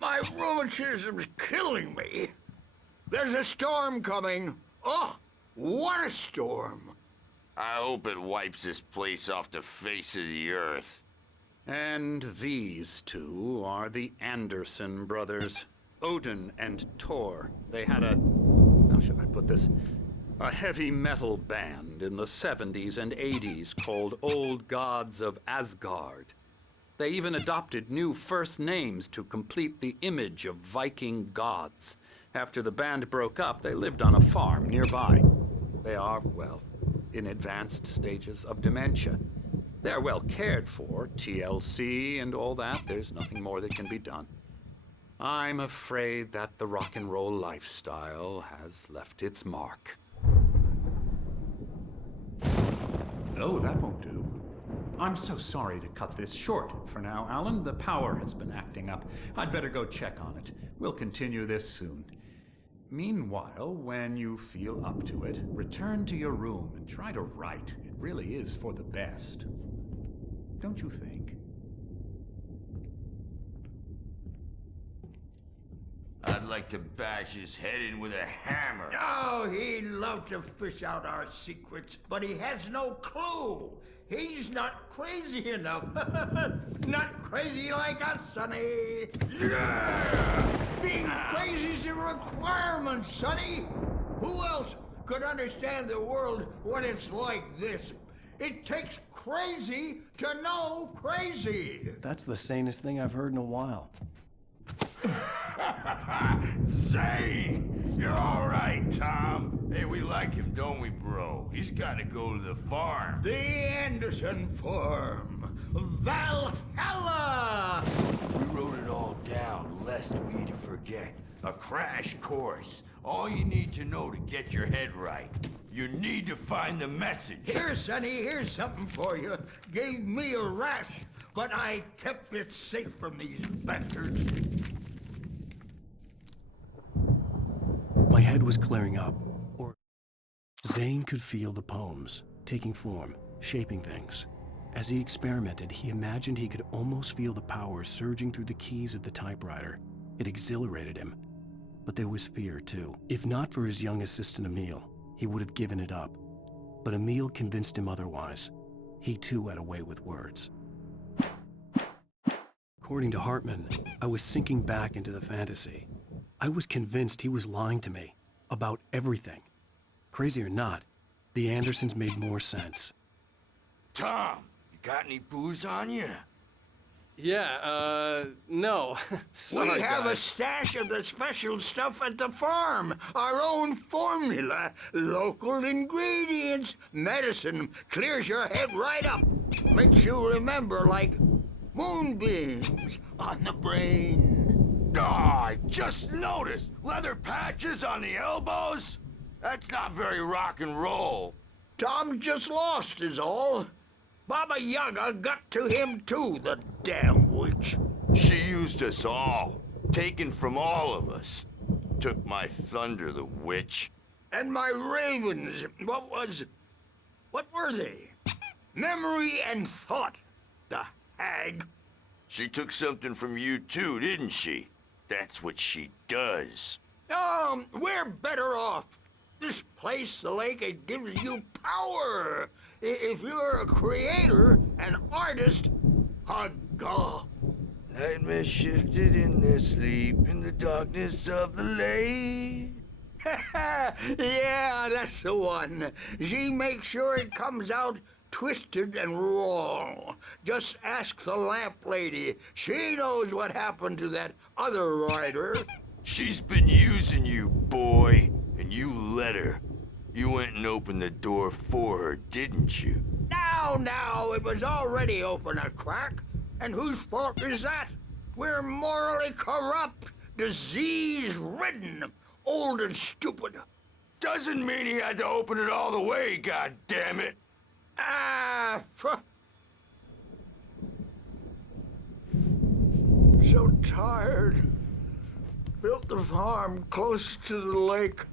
My rheumatism's killing me. There's a storm coming. Oh, what a storm. I hope it wipes this place off the face of the earth. And these two are the Anderson brothers, Odin and Thor. They had how should I put this? A heavy metal band in the 70s and 80s called Old Gods of Asgard. They even adopted new first names to complete the image of Viking gods. After the band broke up, they lived on a farm nearby. They are, well, in advanced stages of dementia. They're well cared for, TLC and all that. There's nothing more that can be done. I'm afraid that the rock and roll lifestyle has left its mark. Oh, that won't do. I'm so sorry to cut this short for now, Alan. The power has been acting up. I'd better go check on it. We'll continue this soon. Meanwhile, when you feel up to it, return to your room and try to write. It really is for the best. Don't you think? I'd like to bash his head in with a hammer. Oh, he'd love to fish out our secrets, but he has no clue. He's not crazy enough. Not crazy like us, Sonny. Yeah! Being crazy's a requirement, Sonny. Who else could understand the world when it's like this? It takes crazy to know crazy. That's the sanest thing I've heard in a while. Zane! You're all right, Tom. Hey, we like him, don't we, bro? He's got to go to the farm. The Anderson Farm. Valhalla! We wrote it all down, lest we'd forget. A crash course. All you need to know to get your head right. You need to find the message. Here, Sonny, here's something for you. Gave me a rash, but I kept it safe from these bastards. My head was clearing up, or Zane could feel the poems, taking form, shaping things. As he experimented, he imagined he could almost feel the power surging through the keys of the typewriter. It exhilarated him. But there was fear, too. If not for his young assistant Emil, he would have given it up. But Emil convinced him otherwise. He too had a way with words. According to Hartman, I was sinking back into the fantasy. I was convinced he was lying to me about everything. Crazy or not, the Andersons made more sense. Tom, you got any booze on you? Yeah, no. Sorry, We have a guys. stash of the special stuff at the farm. Our own formula. Local ingredients. Medicine clears your head right up. Makes you remember like moonbeams on the brain. Oh, I just noticed. Leather patches on the elbows? That's not very rock and roll. Tom just lost is all. Baba Yaga got to him too, the damn witch. She used us all. Taken from all of us. Took my thunder, the witch. And my ravens, what were they? Memory and thought, the hag. She took something from you too, didn't she? That's what she does. We're better off. This place, the lake, it gives you power. If you're a creator, an artist, haga. Nightmare shifted in their sleep in the darkness of the lake. Yeah, that's the one. She makes sure it comes out twisted and wrong. Just ask the lamp lady. She knows what happened to that other writer. She's been using you, boy, and you let her. You went and opened the door for her, didn't you? Now, it was already open a crack. And whose fault is that? We're morally corrupt, disease-ridden, old and stupid. Doesn't mean he had to open it all the way, goddammit. So tired. Built the farm close to the lake.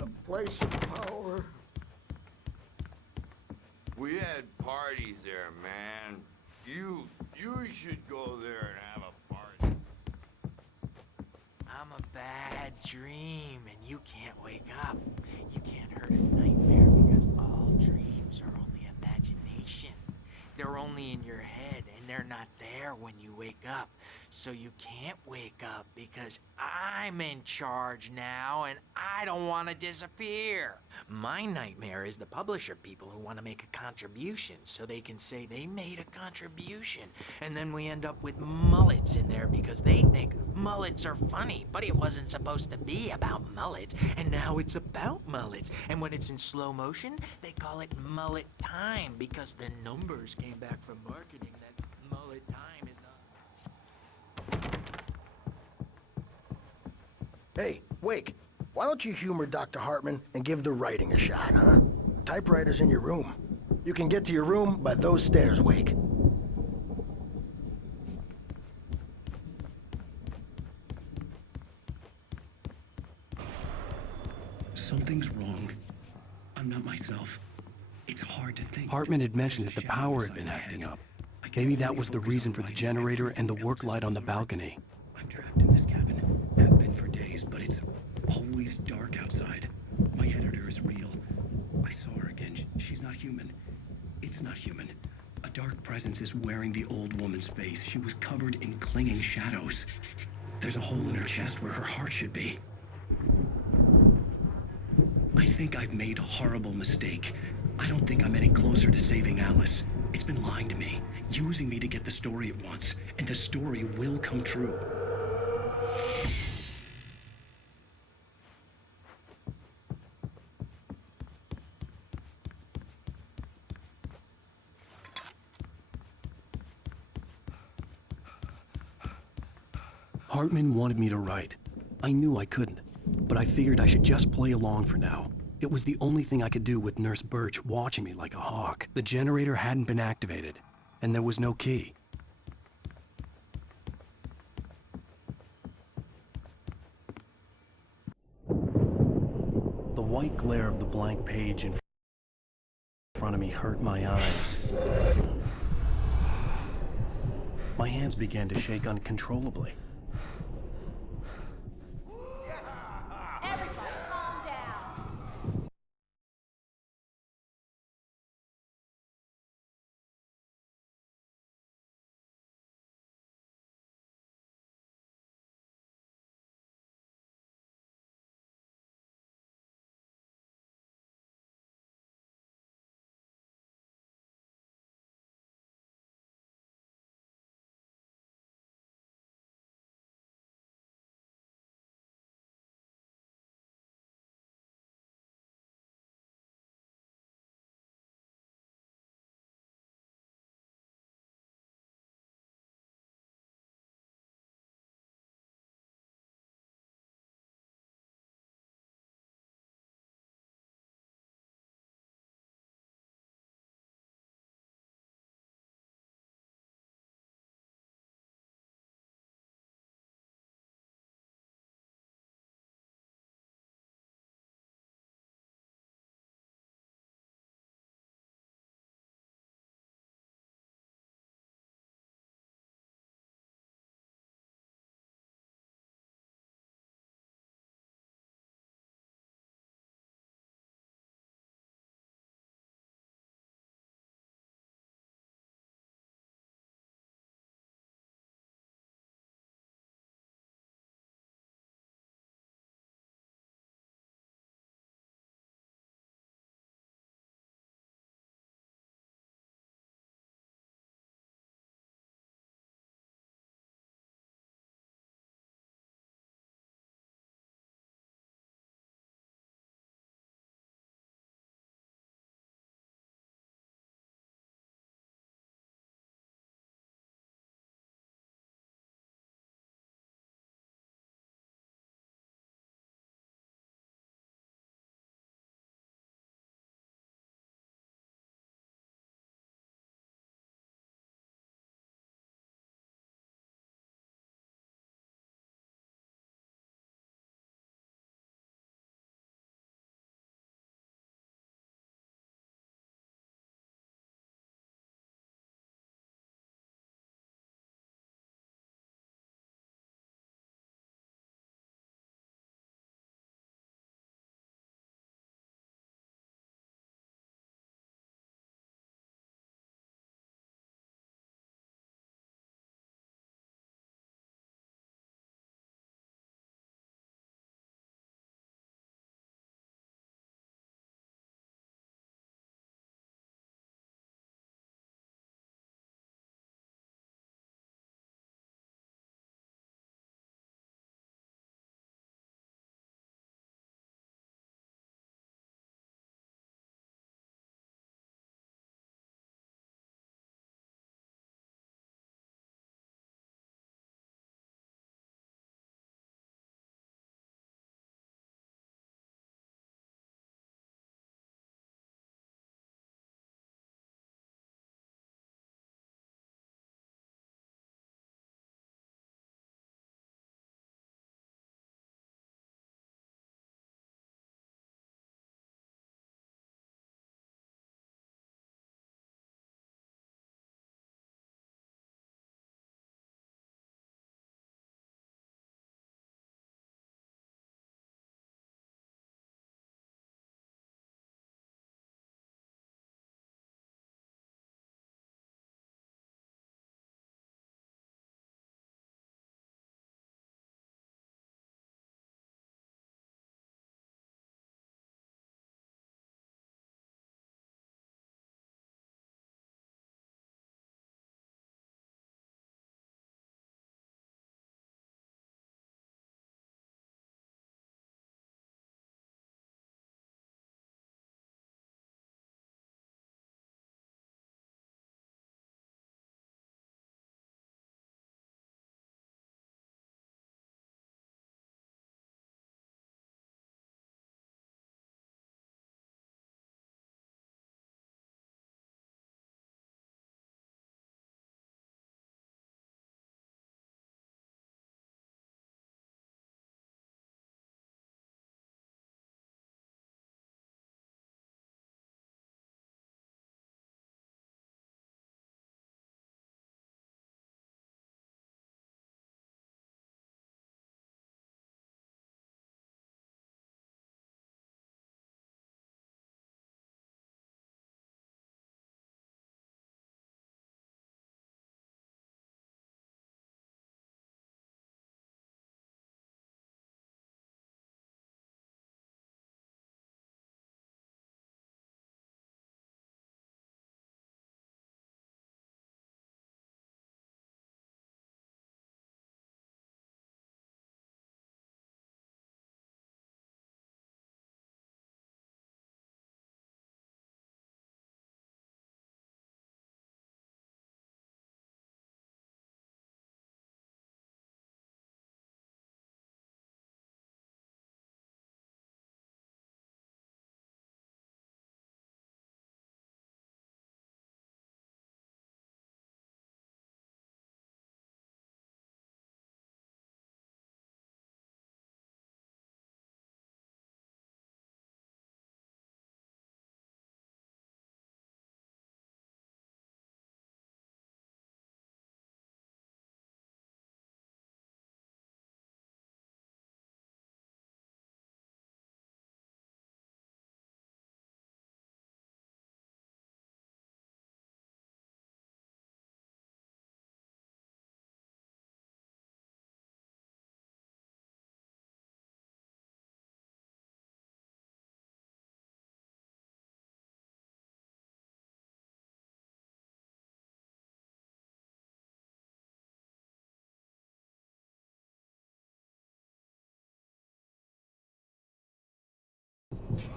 A place of power. We had parties there, man. You should go there and have a party. dream and you can't wake up. You can't hurt a nightmare because all dreams are only imagination. They're only in your head and they're not there when you wake up. So you can't wake up because I'm in charge now and I don't want to disappear. My nightmare is the publisher people who want to make a contribution so they can say they made a contribution. And then we end up with mullets in there because they think mullets are funny, but it wasn't supposed to be about mullets. And now it's about mullets. And when it's in slow motion, they call it mullet time because the numbers came back from marketing that mullet time is not. Hey, Wake, why don't you humor Dr. Hartman and give the writing a shot, huh? The typewriter's in your room. You can get to your room by those stairs, Wake. Something's wrong. I'm not myself. It's hard to think. Hartman had mentioned that the power had been acting up. Maybe that was the reason for the generator and the work light on the balcony. I'm trapped in this cabin. Have been for days, but it's always dark outside. My editor is real. I saw her again. She's not human. It's not human. A dark presence is wearing the old woman's face. She was covered in clinging shadows. There's a hole in her chest where her heart should be. I think I've made a horrible mistake. I don't think I'm any closer to saving Alice. It's been lying to me, using me to get the story it wants, and the story will come true. Hartman wanted me to write. I knew I couldn't, but I figured I should just play along for now. It was the only thing I could do with Nurse Birch watching me like a hawk. The generator hadn't been activated, and there was no key. The white glare of the blank page in front of me hurt my eyes. My hands began to shake uncontrollably.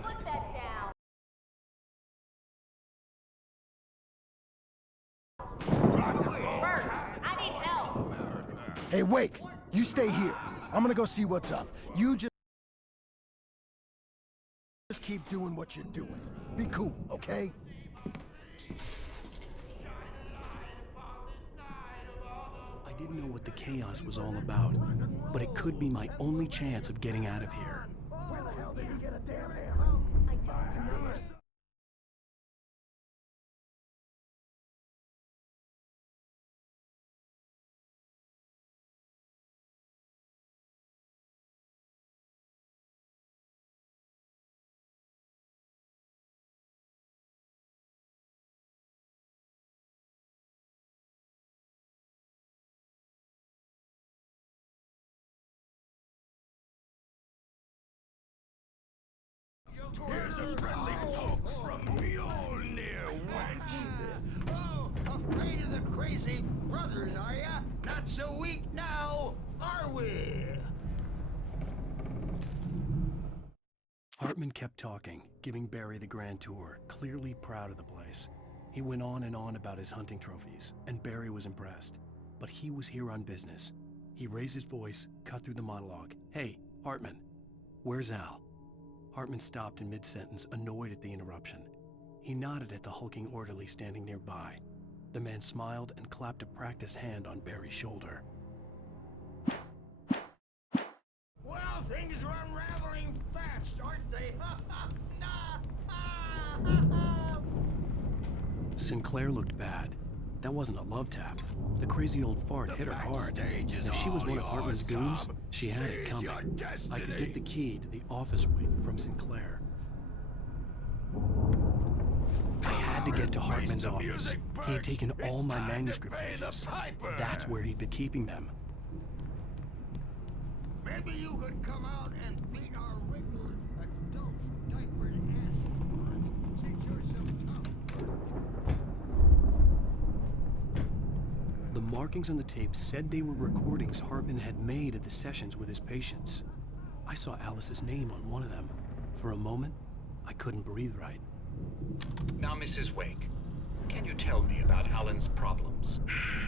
Put that down. Bert, I need help. Hey, Wake, you stay here. I'm gonna go see what's up. You just keep doing what you're doing. Be cool, okay? I didn't know what the chaos was all about, but it could be my only chance of getting out of here. Where the hell did he get a damn hammer? Here's a friendly poke from Mjolnir, wench. Oh, afraid of the crazy brothers, are ya? Not so weak now, are we? Hartman kept talking, giving Barry the grand tour, clearly proud of the place. He went on and on about his hunting trophies, and Barry was impressed. But he was here on business. He raised his voice, cut through the monologue. Hey, Hartman, where's Al? Hartman stopped in mid-sentence, annoyed at the interruption. He nodded at the hulking orderly standing nearby. The man smiled and clapped a practiced hand on Barry's shoulder. Well, things are unraveling fast, aren't they? Sinclair looked bad. That wasn't a love tap. The crazy old fart hit her hard. And if she was one of Hartman's goons, she had it coming. I could get the key to the office wing from Sinclair. I had to get to Hartman's office. He had taken all my manuscript pages. That's where he'd been keeping them. Maybe you could come out and beat our wrinkled, adult, diapered asses for us, since you're so tough. The markings on the tape said they were recordings Hartman had made at the sessions with his patients. I saw Alice's name on one of them. For a moment, I couldn't breathe right. Now, Mrs. Wake, can you tell me about Alan's problems?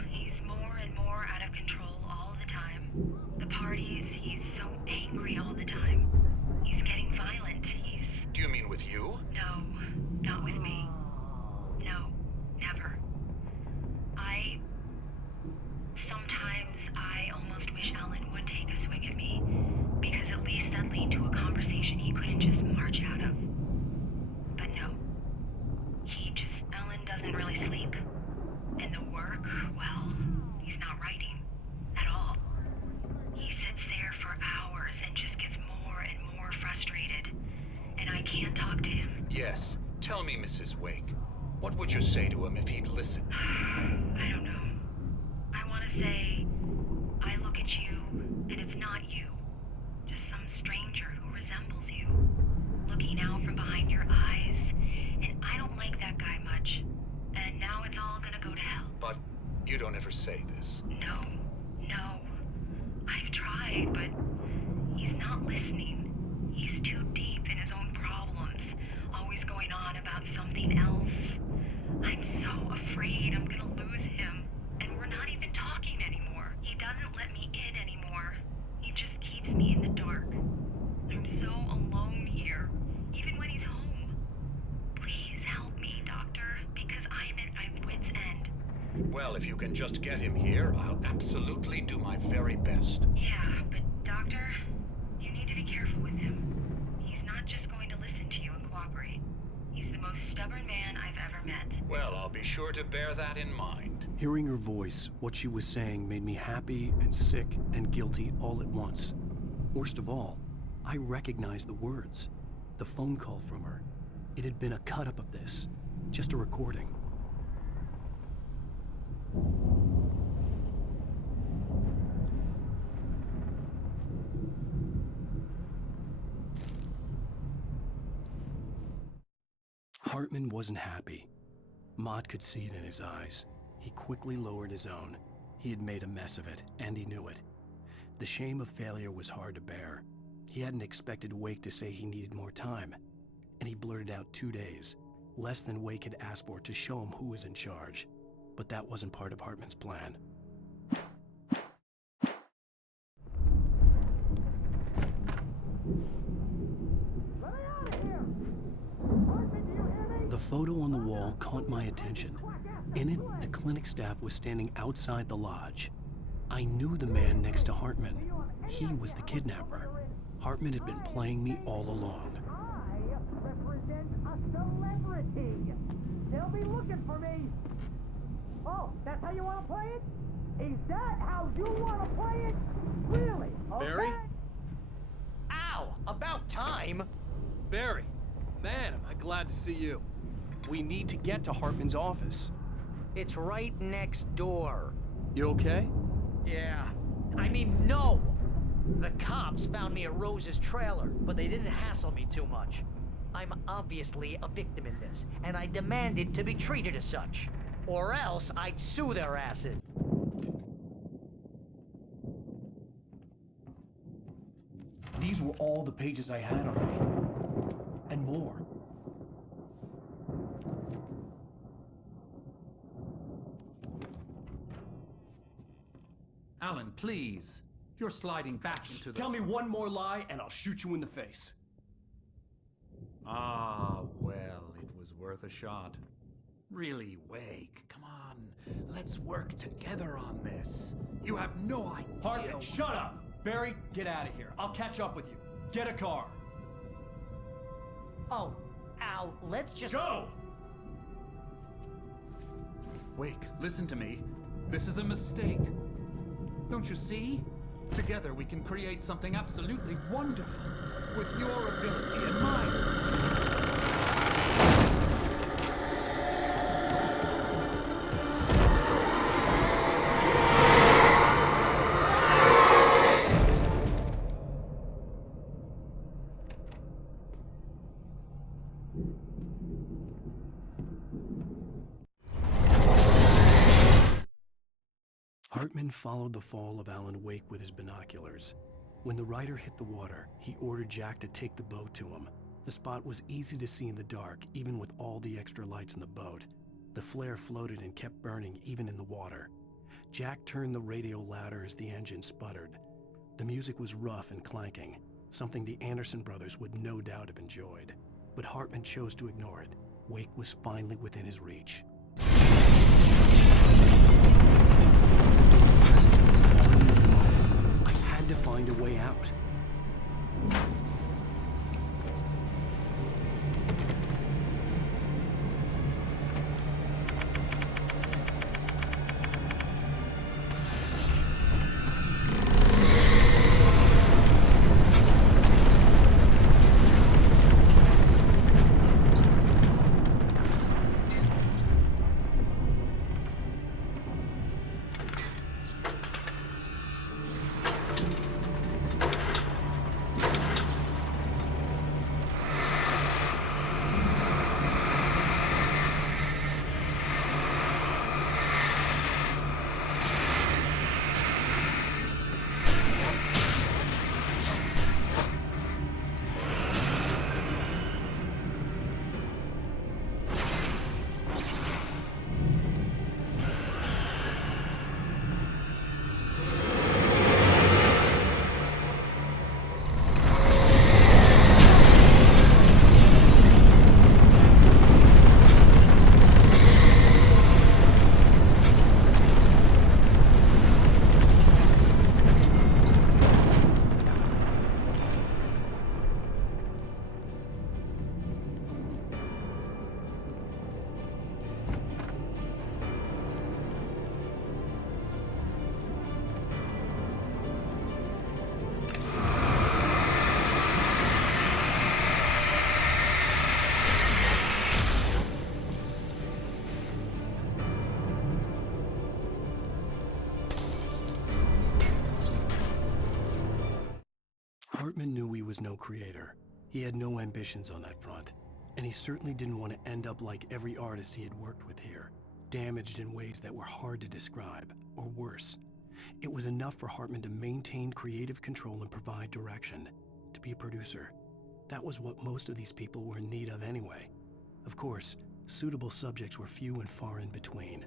He's more and more out of control all the time. The parties, he's so angry all the time. He's getting violent. Do you mean with you? No, not with me. No, never. Sometimes I almost wish Alan would take a swing at me, because at least that'd lead to a conversation he couldn't just march out of. But no. Alan doesn't really sleep. And the work, well, he's not writing. At all. He sits there for hours and just gets more and more frustrated. And I can't talk to him. Yes. Tell me, Mrs. Wake. What would you say to him if he'd listen? I don't know. I want to say, I look at you, and it's not you. Just some stranger who resembles you. Looking out from behind your eyes, and I don't like that guy much. And now it's all gonna go to hell. But you don't ever say this. No. I've tried, but he's not listening. He's too deep in his own problems, always going on about something else. I'm so afraid I'm gonna lose him, and we're not even talking anymore. He doesn't let me in anymore. He just keeps me in the dark. I'm so alone here, even when he's home. Please help me, Doctor, because I'm at my wit's end. Well, if you can just get him here, I'll absolutely do my very best. Yeah, but Doctor, you need to be careful with him. He's not just going to listen to you and cooperate. He's the most stubborn man I've ever met. Well, I'll be sure to bear that in mind. Hearing her voice, what she was saying made me happy and sick and guilty all at once. Worst of all, I recognized the words. The phone call from her. It had been a cut-up of this. Just a recording. Hartman wasn't happy. Mott could see it in his eyes. He quickly lowered his own. He had made a mess of it, and he knew it. The shame of failure was hard to bear. He hadn't expected Wake to say he needed more time. and he blurted out 2 days, less than Wake had asked for to show him who was in charge. But that wasn't part of Hartman's plan. The photo on the wall caught my attention. In it, the clinic staff was standing outside the lodge. I knew the man next to Hartman. He was the kidnapper. Hartman had been playing me all along. I represent a celebrity. They'll be looking for me. Oh, that's how you want to play it? Is that how you want to play it? Really? Okay. Barry? Ow! About time. Barry, man, am I glad to see you. We need to get to Hartman's office. It's right next door. You okay? Yeah. I mean, no! The cops found me at Rose's trailer, but they didn't hassle me too much. I'm obviously a victim in this, and I demanded to be treated as such. Or else I'd sue their asses. These were all the pages I had on me. And more. Alan, please. You're sliding back into the... Tell me one more lie and I'll shoot you in the face. Ah, well, it was worth a shot. Really, Wake, come on. Let's work together on this. You have no idea... Hartman, shut up! Barry, get out of here. I'll catch up with you. Get a car. Oh, Al, let's just... Go! Wake, listen to me. This is a mistake. Don't you see? Together we can create something absolutely wonderful. With your ability and mine. Hartman followed the fall of Alan Wake with his binoculars. When the rider hit the water, he ordered Jack to take the boat to him. The spot was easy to see in the dark, even with all the extra lights in the boat. The flare floated and kept burning even in the water. Jack turned the radio louder as the engine sputtered. The music was rough and clanking, something the Anderson brothers would no doubt have enjoyed. But Hartman chose to ignore it. Wake was finally within his reach. I had to find a way out. Hartman knew he was no creator. He had no ambitions on that front. And he certainly didn't want to end up like every artist he had worked with here, damaged in ways that were hard to describe, or worse. It was enough for Hartman to maintain creative control and provide direction, to be a producer. That was what most of these people were in need of anyway. Of course, suitable subjects were few and far in between.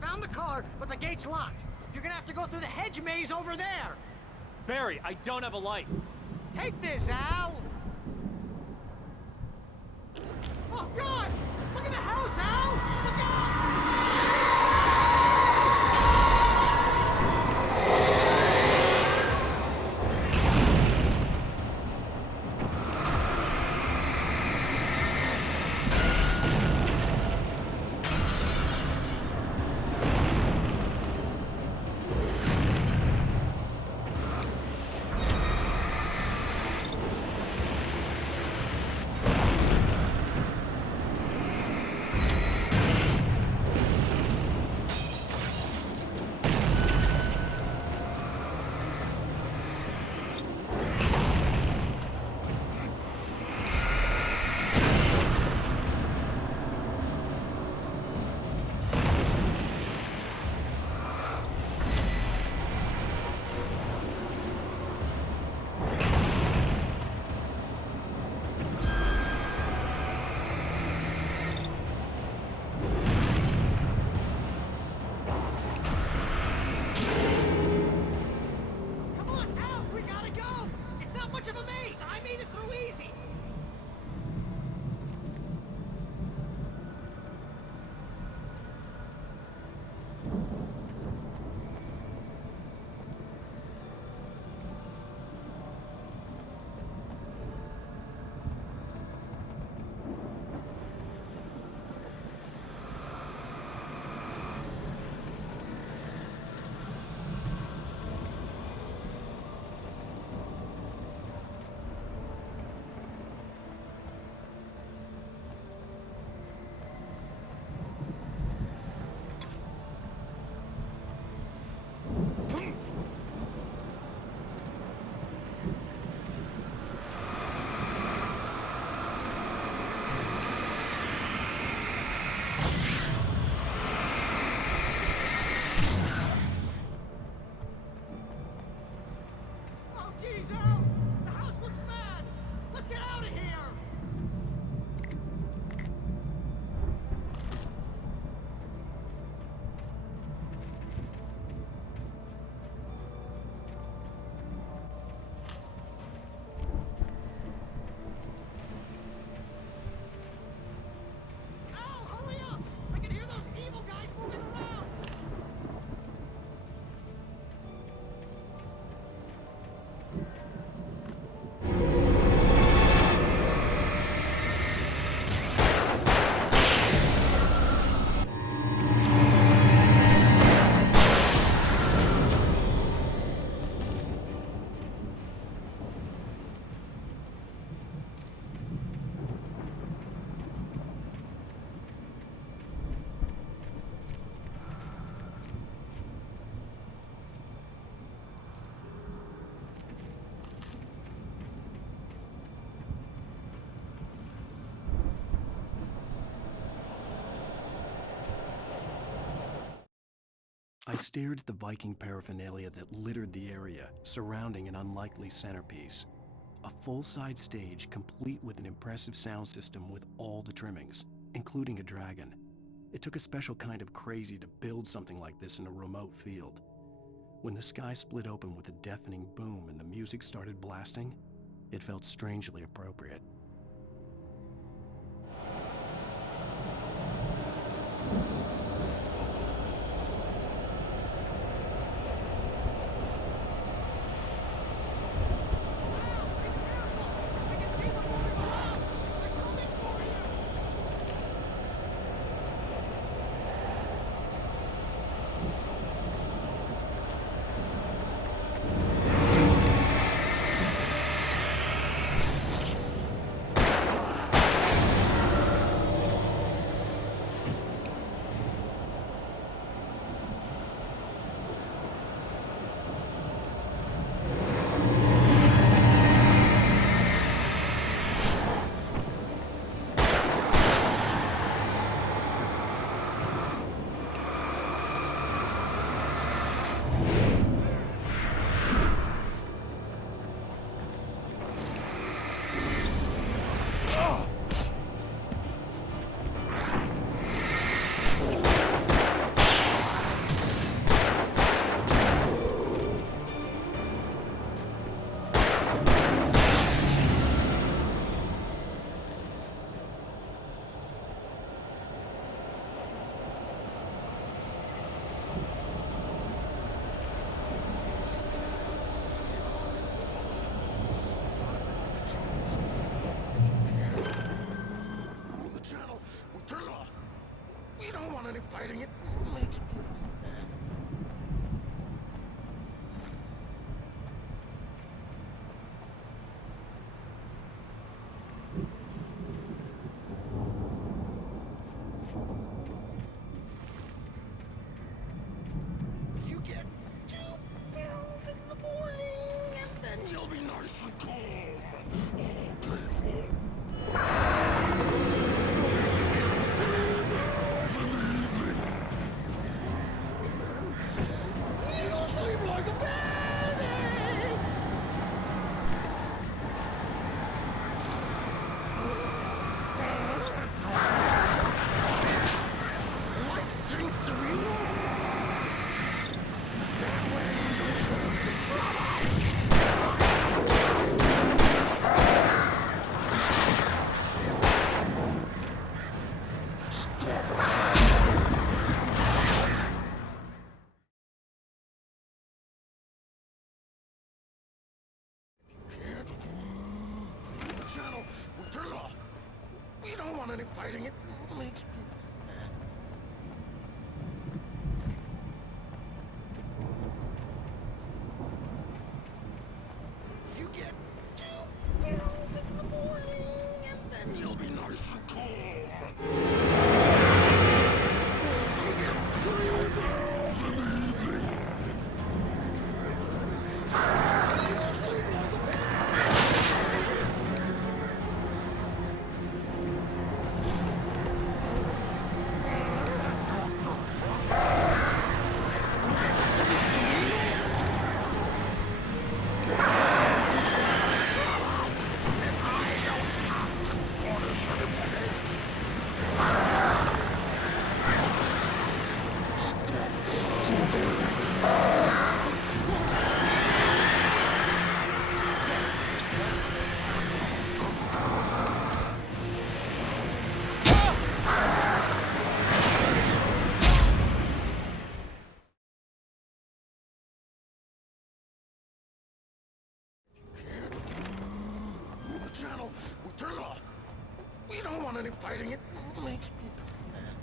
Found the car, but the gate's locked. You're gonna have to go through the hedge maze over there. Barry, I don't have a light. Take this, Al! Oh, God! Look at the house, Al! Look out! stared at the Viking paraphernalia that littered the area, surrounding an unlikely centerpiece. A full-size stage complete with an impressive sound system with all the trimmings, including a dragon. It took a special kind of crazy to build something like this in a remote field. When the sky split open with a deafening boom and the music started blasting, it felt strangely appropriate. Fighting it makes people mad. You get 2 pills in the morning, and then you'll be nice and calm all day long. Channel, we turn it off. We don't want any fighting. It makes people mad. You get 2 pills in the morning, and then you'll be nice and calm. You get 3 pills in the evening. You'll sleep like a baby. Channel, we turn it off. We don't want any fighting. It makes people mad.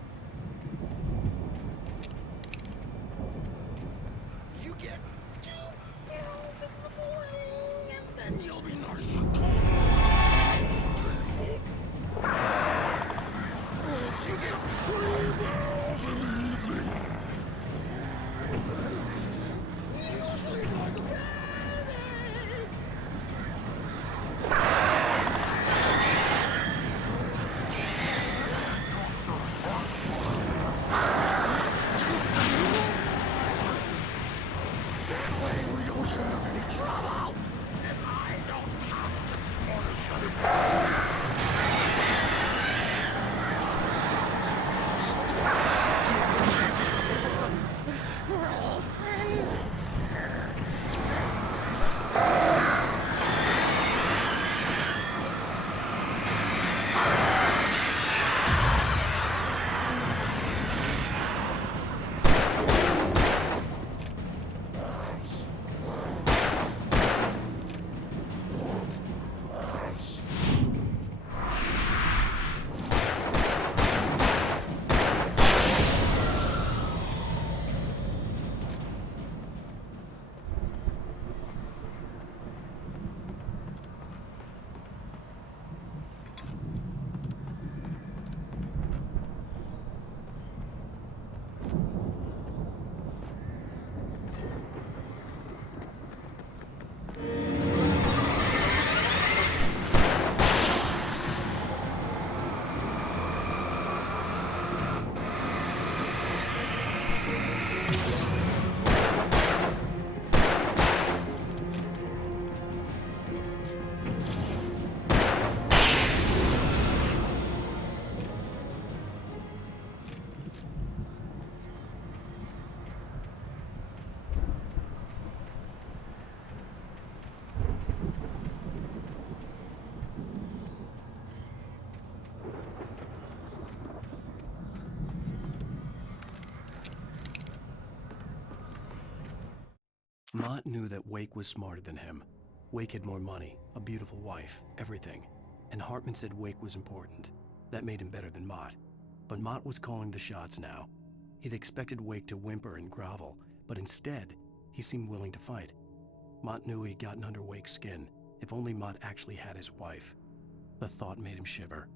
You get 2 pills in the morning, and then you'll be nice and calm. You get 3 pills in the evening. You'll sleep like a baby. Mott knew that Wake was smarter than him. Wake had more money, a beautiful wife, everything. And Hartman said Wake was important. That made him better than Mott. But Mott was calling the shots now. He'd expected Wake to whimper and grovel, but instead, he seemed willing to fight. Mott knew he'd gotten under Wake's skin. If only Mott actually had his wife. The thought made him shiver.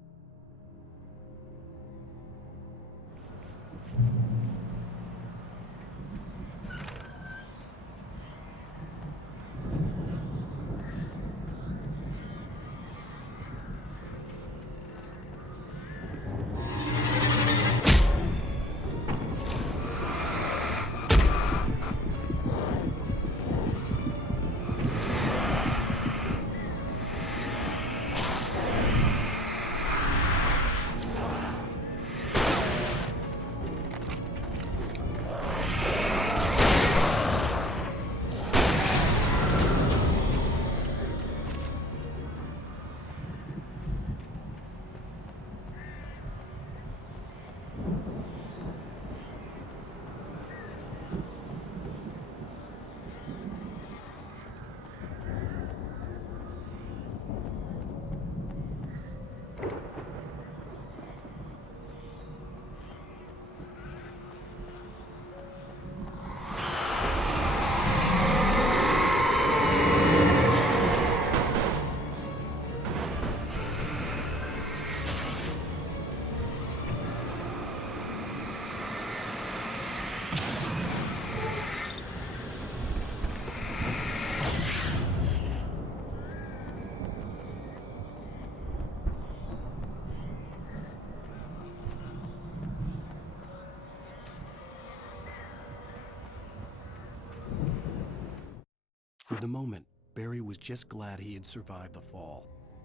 For the moment, Barry was just glad he had survived the fall.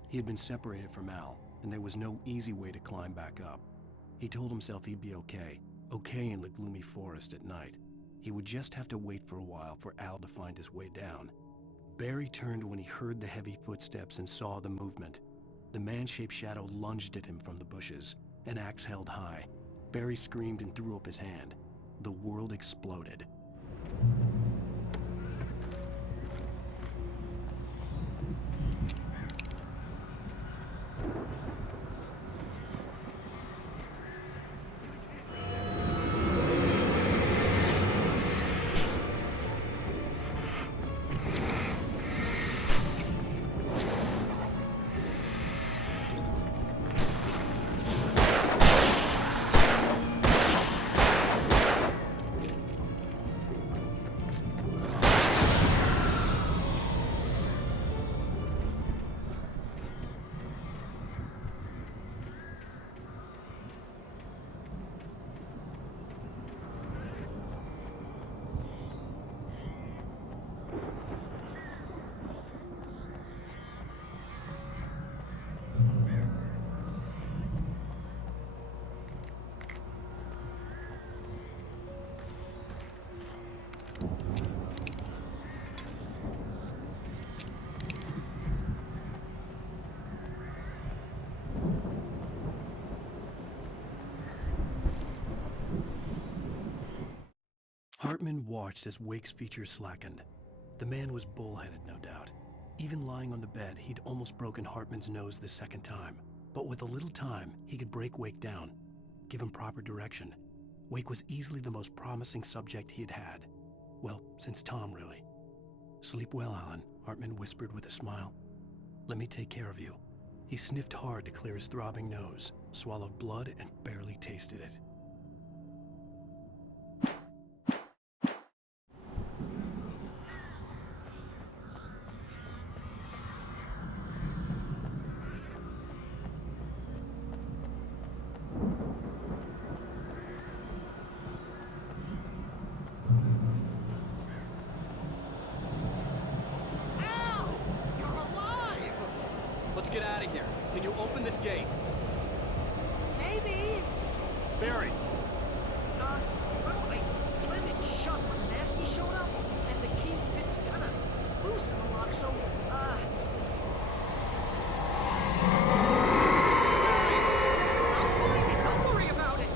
He had been separated from Al, and there was no easy way to climb back up. He told himself he'd be okay in the gloomy forest at night. He would just have to wait for a while for Al to find his way down. Barry turned when he heard the heavy footsteps and saw the movement. The man-shaped shadow lunged at him from the bushes, an axe held high. Barry screamed and threw up his hand. The world exploded. Hartman watched as Wake's features slackened. The man was bullheaded, no doubt. Even lying on the bed, he'd almost broken Hartman's nose the second time. But with a little time, he could break Wake down, give him proper direction. Wake was easily the most promising subject he had had. Well, since Tom, really. "Sleep well, Alan," Hartman whispered with a smile. "Let me take care of you." He sniffed hard to clear his throbbing nose, swallowed blood, and barely tasted it. Let's get out of here. Can you open this gate? Maybe. Barry! Well, I slammed it shut when the Nasty showed up, and the key fits kind of loose in the lock, so, Barry, I'll find it. Don't worry about it.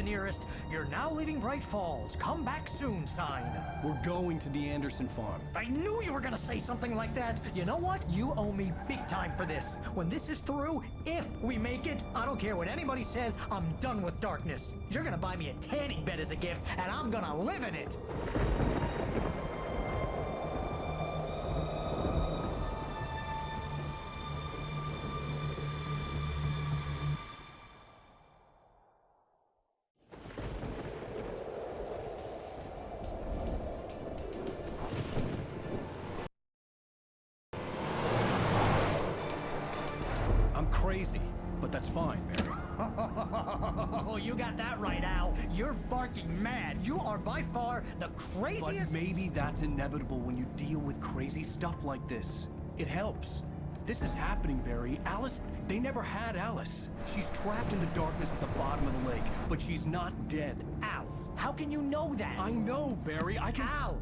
the nearest "You're now leaving Bright Falls. Come back soon" sign. We're going to the Anderson farm. I knew you were gonna say something like that. You know what? You owe me big time for this. When this is through, if we make it, I don't care what anybody says, I'm done with darkness. You're gonna buy me a tanning bed as a gift, and I'm gonna live in it. Crazy, but that's fine, Barry. Oh, you got that right, Al. You're barking mad. You are by far the craziest. But maybe that's inevitable when you deal with crazy stuff like this. It helps. This is happening, Barry. Alice, they never had Alice. She's trapped in the darkness at the bottom of the lake, but she's not dead. Al, how can you know that? I know, Barry. I can... Al,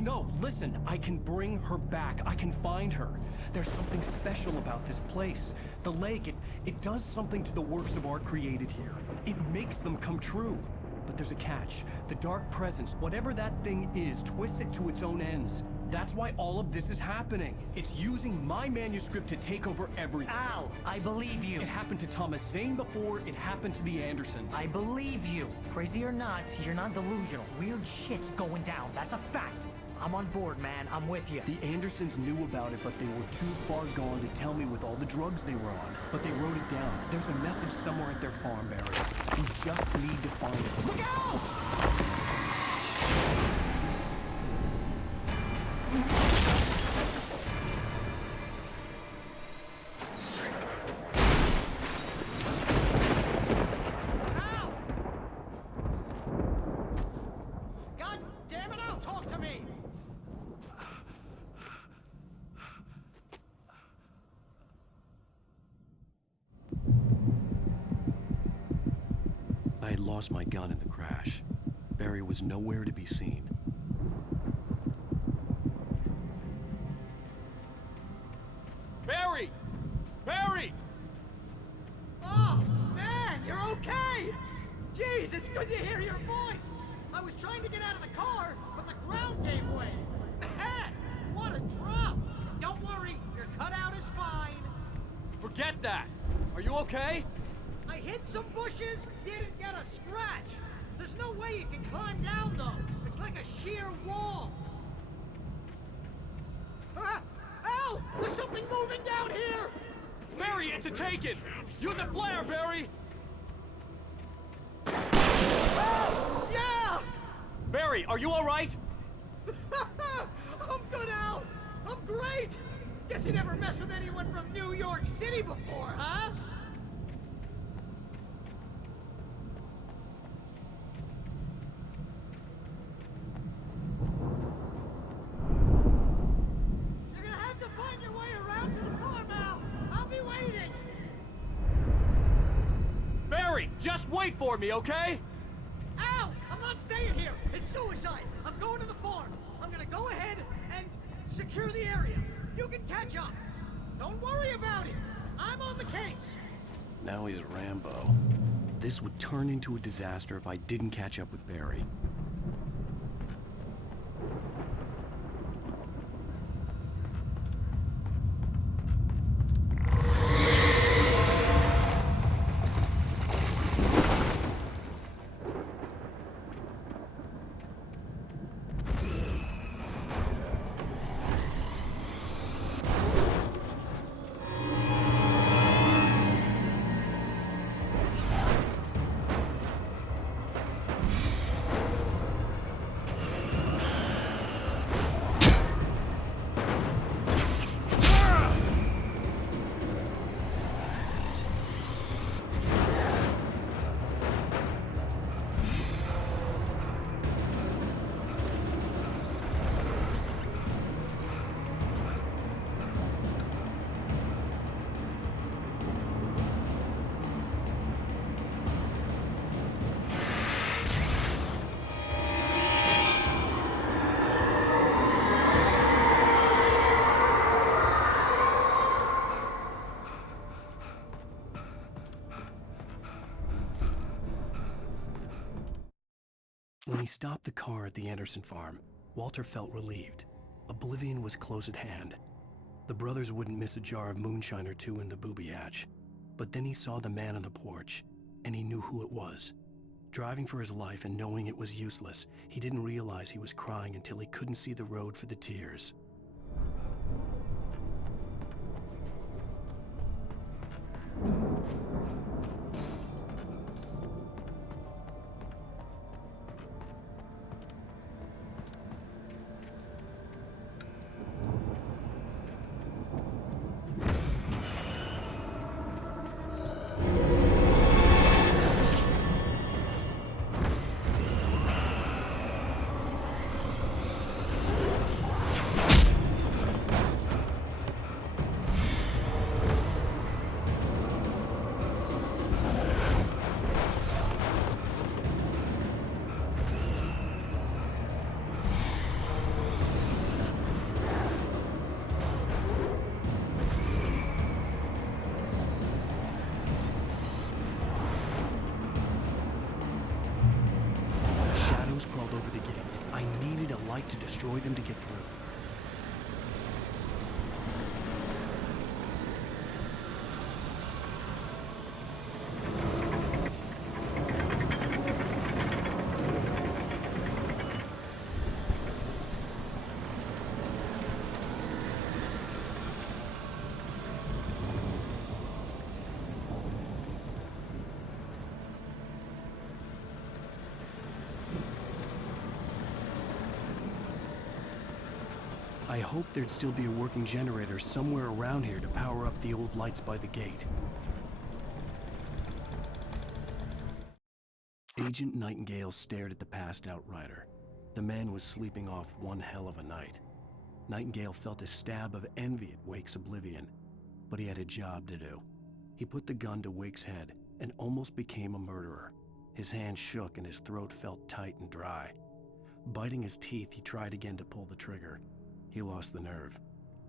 No, listen. I can bring her back. I can find her. There's something special about this place. The lake, it does something to the works of art created here. It makes them come true. But there's a catch. The dark presence, whatever that thing is, twists it to its own ends. That's why all of this is happening. It's using my manuscript to take over everything. Al, I believe you. It happened to Thomas Zane before, it happened to the Andersons. I believe you. Crazy or not, you're not delusional. Weird shit's going down. That's a fact. I'm on board, man. I'm with you. The Andersons knew about it, but they were too far gone to tell me with all the drugs they were on. But they wrote it down. There's a message somewhere at their farm, Barry. We just need to find it. Look out! I had lost my gun in the crash. Barry was nowhere to be seen. Barry! Barry! Oh, man, you're okay! Jeez, it's good to hear your voice! I was trying to get out of the car, but the ground gave way. Man, what a drop! Don't worry, your cutout is fine. Forget that! Are you okay? I hit some bushes, didn't get a scratch. There's no way you can climb down, though. It's like a sheer wall. Ah! Al! There's something moving down here! Barry, it's a taken! Use a flare, Barry! Oh! Yeah! Barry, are you alright? I'm good, Al! I'm great! Guess you never messed with anyone from New York City before, huh? You're gonna have to find your way around to the farm, Al! I'll be waiting! Barry, just wait for me, okay? Al! I'm not staying here! It's suicide! I'm going to the farm! I'm gonna go ahead and secure the area. You can catch up. Don't worry about it. I'm on the case. Now he's Rambo. This would turn into a disaster if I didn't catch up with Barry. When he stopped the car at the Anderson farm, Walter felt relieved. Oblivion was close at hand. The brothers wouldn't miss a jar of moonshine or two in the booby hatch. But then he saw the man on the porch, and he knew who it was. Driving for his life and knowing it was useless, he didn't realize he was crying until he couldn't see the road for the tears. Crawled over the gate. I needed a light to destroy them to get through. I hoped there'd still be a working generator somewhere around here to power up the old lights by the gate. Agent Nightingale stared at the passed-out rider. The man was sleeping off one hell of a night. Nightingale felt a stab of envy at Wake's oblivion, but he had a job to do. He put the gun to Wake's head and almost became a murderer. His hand shook and his throat felt tight and dry. Biting his teeth, he tried again to pull the trigger. He lost the nerve.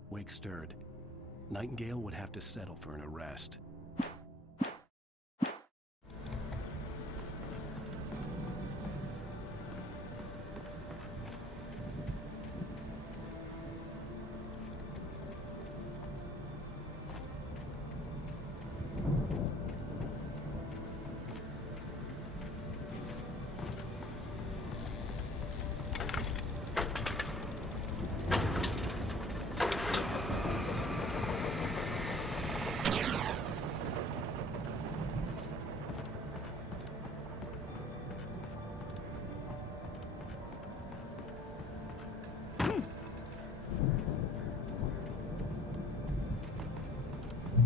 Wake stirred. Nightingale would have to settle for an arrest.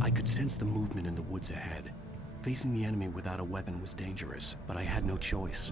I could sense the movement in the woods ahead. Facing the enemy without a weapon was dangerous, but I had no choice.